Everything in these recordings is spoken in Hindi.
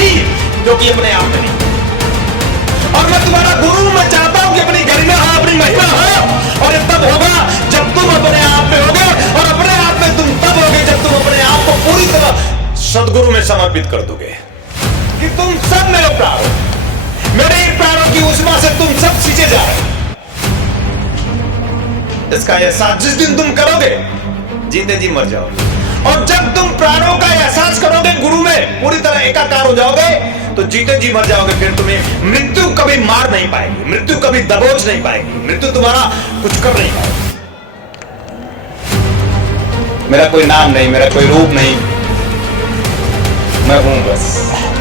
नहीं, क्योंकि अपने आप में नहीं। और मैं तुम्हारा गुरु, मैं चाहता हूं कि अपनी गरिमा हो, अपनी महिमा हो, और ये तब होगा जब तुम अपने आप में होगे, और अपने आप में तुम तब होगे जब तुम अपने आप को पूरी तरह सदगुरु में समर्पित कर दोगे कि तुम सब मेरे प्राण हो, मेरे ही प्राणों की उष्मा से तुम सब सींचे जा रहे हो। इसका एहसास जिस दिन तुम करोगे, जीते जी मर जाओगे। और जब तुम प्राणों का एहसास करोगे, गुरु में पूरी तरह एकाकार हो जाओगे, तो जीते जी मर जाओगे। फिर तुम्हें मृत्यु कभी मार नहीं पाएगी, मृत्यु कभी दबोच नहीं पाएगी, मृत्यु तुम्हारा कुछ कर नहीं पाएगी। मेरा कोई नाम नहीं, मेरा कोई रूप नहीं, मैं हूं बस।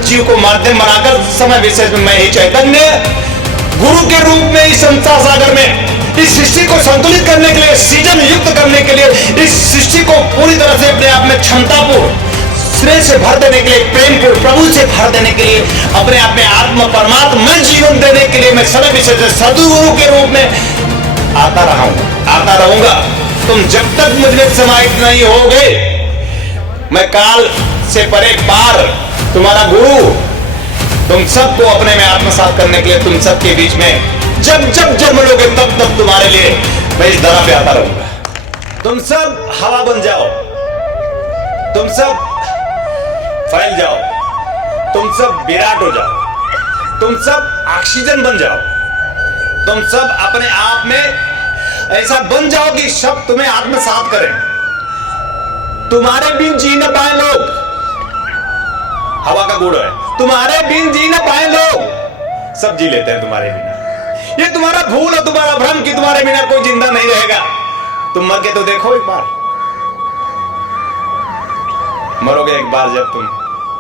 जीव को माध्यम बनाकर समय विशेष में मैं ही चैतन्य गुरु के रूप में इस संसार सागर में इस सृष्टि को संतुलित करने के लिए, सीजन युक्त करने के लिए, इस सृष्टि को पूरी तरह से अपने आप में क्षमतापूर्ण स्नेह से भर देने के लिए, प्रेम को प्रभु से भर देने के लिए, अपने आप में आत्मा परमात्मा जीवन देने के लिए मैं समय विशेष सदगुरु के रूप में आता रहा हूं, आता रहूंगा। तुम जब तक मुझ में समाहित नहीं होगे, मैं काल से परे पार तुम्हारा गुरु तुम सबको अपने में आत्मसात करने के लिए, तुम सबके बीच में जब जब जन्म लोगे तब तब तुम्हारे लिए मैं इस धरा पे आता रहूंगा। तुम सब हवा बन जाओ, तुम सब फैल जाओ, तुम सब विराट हो जाओ, तुम सब ऑक्सीजन बन जाओ, तुम सब अपने आप में ऐसा बन जाओ कि सब तुम्हें आत्मसात करें। तुम्हारे बिन जी न पाए लोग, हवा का गुण है, तुम्हारे बिन जी न पाए लोग, सब जी लेते हैं तुम्हारे बिना। ये तुम्हारा भूल और तुम्हारा भ्रम कि तुम्हारे बिना कोई जिंदा नहीं रहेगा। तुम मर के तो देखो एक बार, मरोगे एक बार जब तुम,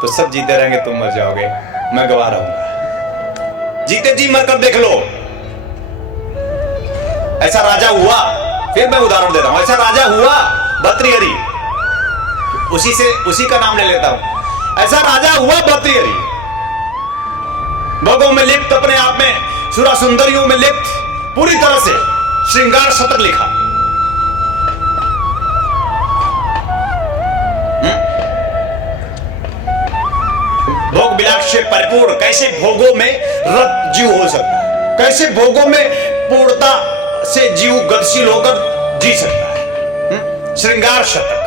तो सब जीते रहेंगे, तुम मर जाओगे, मैं गवा रहूंगा। जीते जी मरकर देख लो। ऐसा राजा हुआ, फिर मैं उदाहरण देता हूं, ऐसा राजा हुआ भर्तृहरि, उसी का नाम ले लेता हूं। ऐसा राजा हुआ भर्तृहरि, भोगों में लिप्त, अपने आप में सुरा सुंदरियों में लिप्त, पूरी तरह से श्रृंगार शतक लिखा। भोग विलास से परिपूर्ण, कैसे भोगों में रत जीव हो सकता है, कैसे भोगों में पूर्णता से जीव गतिशील होकर जी सकता है। श्रृंगार शतक,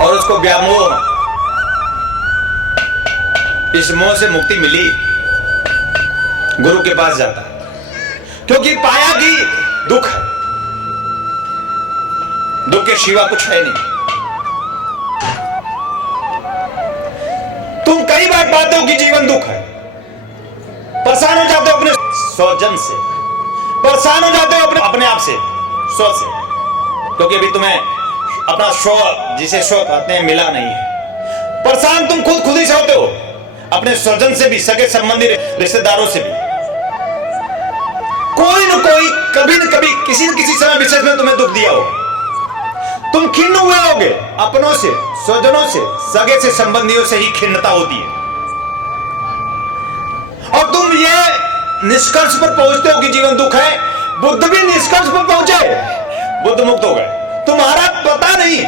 और उसको व्यामोह, इस मोह से मुक्ति मिली, गुरु के पास जाता है, क्योंकि पाया कि दुख है, दुख के सिवा कुछ है नहीं। तुम कई बार पाते हो कि जीवन दुख है, परेशान हो जाते हो अपने स्वजन से, परेशान हो जाते हो अपने आप से, स्व से, क्योंकि अभी तुम्हें अपना स्व, जिसे स्व कहते हैं, मिला नहीं है। परेशान तुम खुद ही से होते हो, अपने स्वजन से भी, सगे संबंधी रिश्तेदारों से भी। कोई न कोई कभी न कभी किसी न किसी समय विशेष में तुम्हें दुख दिया हो। तुम खिन्न हुए होगे, अपनों से, स्वजनों से, सगे से, संबंधियों से ही खिन्नता होती है। और तुम ये निष्कर्ष पर पहुंचते हो कि जीवन दुख है। बुद्ध भी निष्कर्ष पर पहुंचे, बुद्ध मुक्त हो गए। तुम्हारा पता नहीं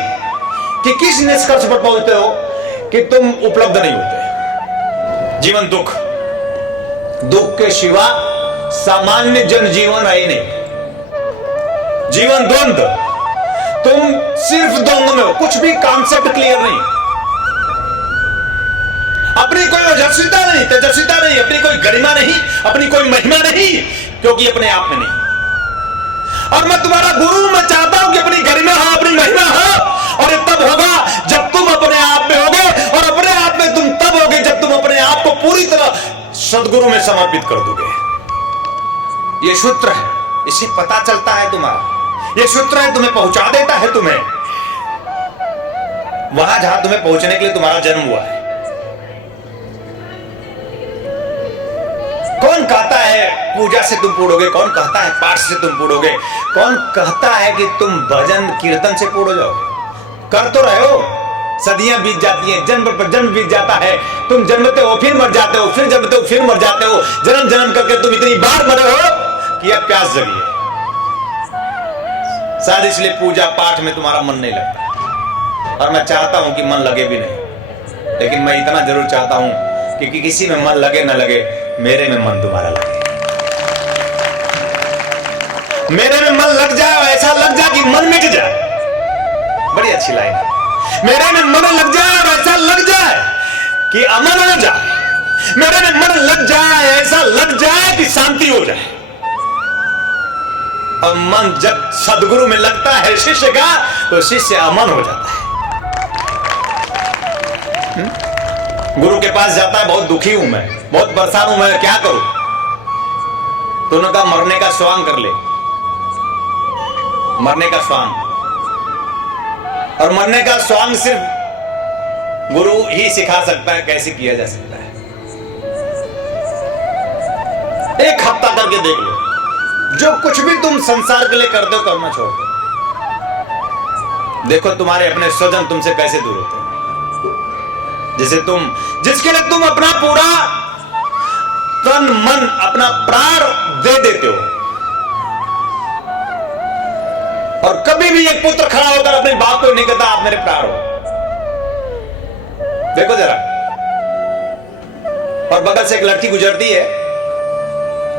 कि किस निष्कर्ष पर पहुंचते हो कि तुम उपलब्ध नहीं होते। जीवन दुख, दुख के सिवा सामान्य जनजीवन है ही नहीं। जीवन द्वंद्व, तुम सिर्फ द्वंद्व में हो, कुछ भी कॉन्सेप्ट क्लियर नहीं, अपनी कोई ओजस्विता नहीं, तेजस्विता नहीं, अपनी कोई गरिमा नहीं, अपनी कोई महिमा नहीं, क्योंकि अपने आप में नहीं। और मैं तुम्हारा गुरु, मैं चाहता हूं कि अपनी गरिमा हो, अपनी महिमा हो, और ये तब होगा जब तुम अपने आप में होगे, और अपने आप में तुम तब होगे जब तुम अपने आप को पूरी तरह सदगुरु में समर्पित कर दोगे। ये सूत्र है, इसे पता चलता है तुम्हारा, ये सूत्र है, तुम्हें पहुंचा देता है तुम्हें वहां जहां तुम्हें पहुंचने के लिए तुम्हारा जन्म हुआ है। कौन कहता है पूजा से तुम पूरोगे, कौन कहता है पाठ से तुम पूरोगे, कौन कहता है कि तुम भजन कीर्तन से पूरो जाओगे। कर तो रहे हो, सदियां बीत जाती हैं, जन्म पर जन्म बीत जाता है, तुम जन्मते हो फिर मर जाते हो, फिर जन्मते हो फिर मर जाते हो, जन्म जन्म करके तुम इतनी बार मरे हो कि अब प्यास जगी है। शायद इसलिए पूजा पाठ में तुम्हारा मन नहीं लगता। और मैं चाहता हूं कि मन लगे भी नहीं, लेकिन मैं इतना जरूर चाहता हूं कि किसी में मन लगे ना लगे, मेरे में मन तुम्हारा लगे। मेरे में मन लग जाए, ऐसा लग जाए कि मन मिट जाए। बड़ी अच्छी लाइन है। मेरे में मन लग जाए और ऐसा लग जाए कि अमन हो जाए। मेरे में मन लग जाए, ऐसा लग जाए कि शांति हो जाए। और मन जब सदगुरु में लगता है शिष्य का, तो शिष्य अमन हो जाता है। गुरु के पास जाता है, बहुत दुखी हूं मैं, बहुत परेशान हूं मैं, क्या करूं? तो उन्होंने कहा मरने का स्वांग कर ले। मरने का स्वांग, और मरने का स्वांग सिर्फ गुरु ही सिखा सकता है कैसे किया जा सकता है। एक हफ्ता करके देख लो, जो कुछ भी तुम संसार के लिए करते हो करना छोड़ दो। देखो तुम्हारे अपने स्वजन तुमसे कैसे दूर होते हैं। जिसके लिए तुम अपना पूरा तन मन, अपना प्राण दे देते हो, और कभी भी एक पुत्र खड़ा होकर अपने बाप को नहीं कहता आप मेरे प्राण हो। देखो जरा, और बगल से एक लड़की गुजरती है,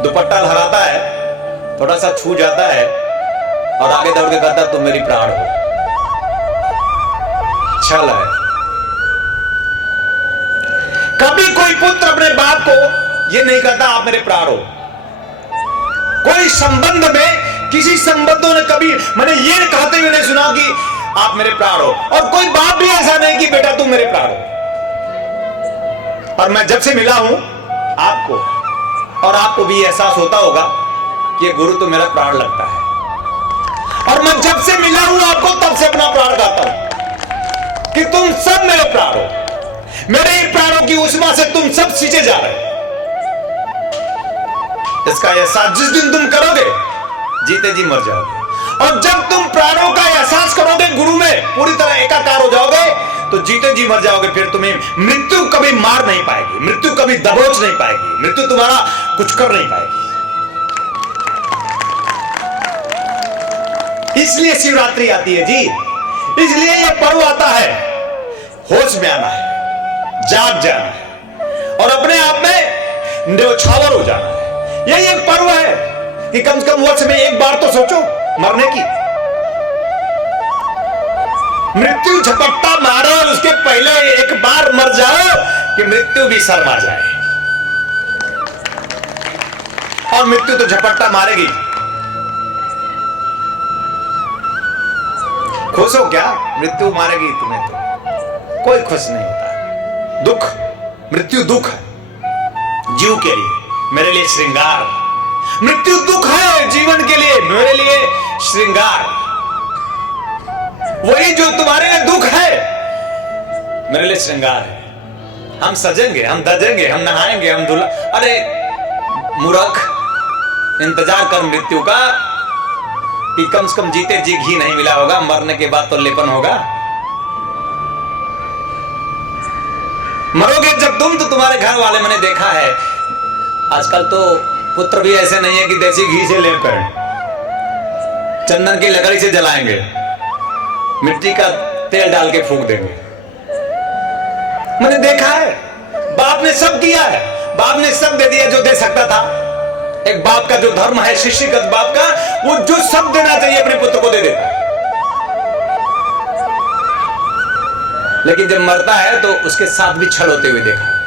दुपट्टा लहराता है, थोड़ा सा छू जाता है और आगे दौड़ के कहता तुम मेरी प्राण हो। छल है। कभी कोई पुत्र अपने बाप को ये नहीं कहता आप मेरे प्राण हो। कोई संबंध में, किसी संबंधों ने कभी मैंने ये कहते हुए नहीं सुना कि आप मेरे प्राण हो। और कोई बाप भी ऐसा नहीं कि बेटा तुम मेरे प्राण हो। और मैं जब से मिला हूं आपको, और आपको भी एहसास होता होगा कि ये गुरु तो मेरा प्राण लगता है। और मैं जब से मिला हूं आपको, तब से अपना प्राण गाता हूं कि तुम सब मेरे प्राण हो। मेरे ही प्राणों की उष्मा से तुम सब सींचे जा रहे हो। इसका एहसास जिस दिन तुम करोगे, जीते जी मर जाओगे। और जब तुम प्राणों का एहसास करोगे, गुरु में पूरी तरह एकाकार हो जाओगे, तो जीते जी मर जाओगे। फिर तुम्हें मृत्यु कभी मार नहीं पाएगी, मृत्यु कभी दबोच नहीं पाएगी, मृत्यु तुम्हारा कुछ कर नहीं पाएगी। इसलिए शिवरात्रि आती है जी, इसलिए यह पर्व आता है। होश में आना है, जाग जाना है, और अपने आप में न्यौछावर हो जाना है। यही एक पर्व है कि कम से कम वर्ष में एक बार तो सोचो मरने की। मृत्यु झपट्टा मारे और उसके पहले एक बार मर जाओ कि मृत्यु भी शर्मा जाए। और मृत्यु तो झपट्टा मारेगी। खुश हो क्या? मृत्यु मारेगी तुम्हें तो कोई खुश नहीं होता। दुख, मृत्यु दुख है जीव के लिए, मेरे लिए श्रृंगार। मृत्यु दुख है जीवन के लिए, मेरे लिए श्रृंगार। वही जो तुम्हारे लिए दुख है, मेरे लिए श्रृंगार है। हम सजेंगे, हम दजेंगे, हम नहाएंगे, हम धुला। अरे मूर्ख, इंतजार कर मृत्यु का कि कम से कम जीते जी घी नहीं मिला होगा, मरने के बाद तो लेपन होगा। मरोगे जब तुम, तो तुम्हारे घर वाले, मैंने देखा है आजकल तो पुत्र भी ऐसे नहीं है कि देसी घी से लेप करें, चंदन की लकड़ी से जलाएंगे, मिट्टी का तेल डाल के फूंक देंगे। मैंने देखा है, बाप ने सब किया है, बाप ने सब दे दिया जो दे सकता था। एक बाप का जो धर्म है, शिष्यगत बाप का, वो जो सब देना चाहिए अपने पुत्र को दे देता है। लेकिन जब मरता है तो उसके साथ भी छल होते हुए देखा है।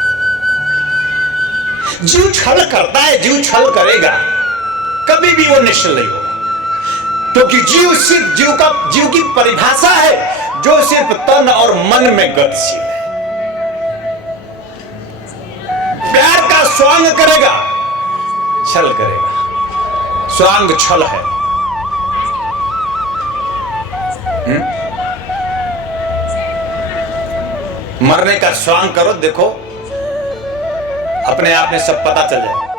जीव छल करता है, जीव छल करेगा, कभी भी वो निश्चल नहीं होगा। क्योंकि जीव सिर्फ जीव की परिभाषा है जो सिर्फ तन और मन में गतिशील है। प्यार का स्वांग करेगा, छल करेगा। स्वांग छल है। मरने का स्वांग करो, देखो अपने आप में सब पता चल जाएगा।